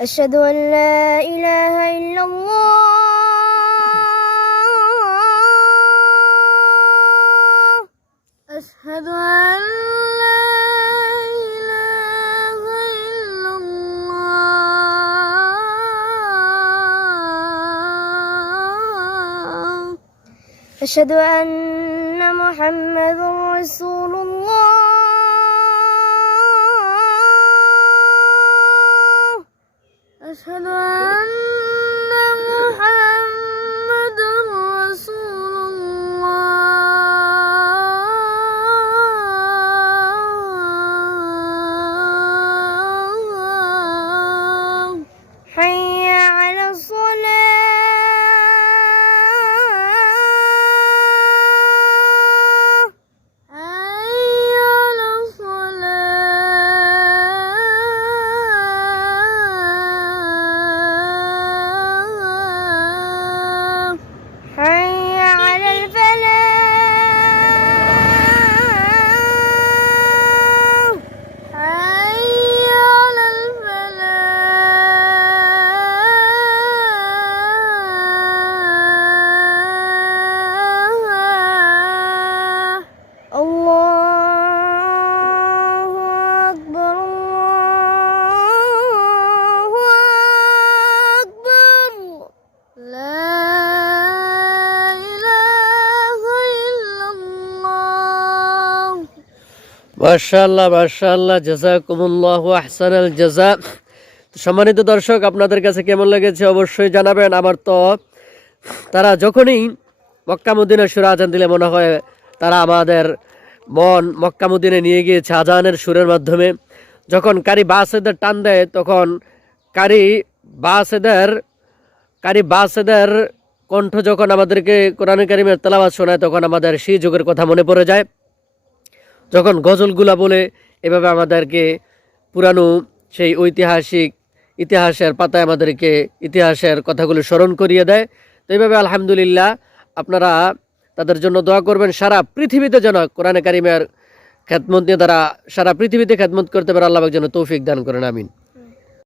أشهد أن لا إله إلا الله. أشهد أن لا إله إلا الله. أشهد أن محمد رسول الله. أشهد أن محمد رسول الله. حي على الصلاة. حي على الصلاة. حي على الفلاح. حي على الفلاح. الله أكبر الله أكبر. لا إله إلا الله. মাশাআল্লাহ মাশাআল্লাহ, জাযাকুমুল্লাহু আহসানাল জাযা। সম্মানিত দর্শক, আপনাদের কাছে কেমন লেগেছে অবশ্যই জানাবেন। আমার তো তারা যখনই মক্কা মদিনা সুরে আজান দিলে মনে হয় তারা আমাদের মন মক্কা মদিনায় নিয়ে গিয়েছে আজানের সুরের মাধ্যমে। যখন কারি বাসেদের টান দেয় তখন কারি বাসেদের কণ্ঠ যখন আমাদেরকে কোরআন কারিমের তেলাওয়াত শোনায় তখন আমাদের সেই যুগের কথা মনে পড়ে যায়। যখন গজলগুলা বলে এভাবে আমাদেরকে পুরানো সেই ঐতিহাসিক ইতিহাসের পাতায় আমাদেরকে ইতিহাসের কথাগুলো স্মরণ করিয়ে দেয়। তো এইভাবে আলহামদুলিল্লাহ আপনারা তাদের জন্য দোয়া করবেন। সারা পৃথিবীতে যেন কোরআনে কারিমের খেদমত নিয়ে তারা সারা পৃথিবীতে খেদমত করতে পারে, আল্লাহ পাক যেন তৌফিক দান করেন, আমিন।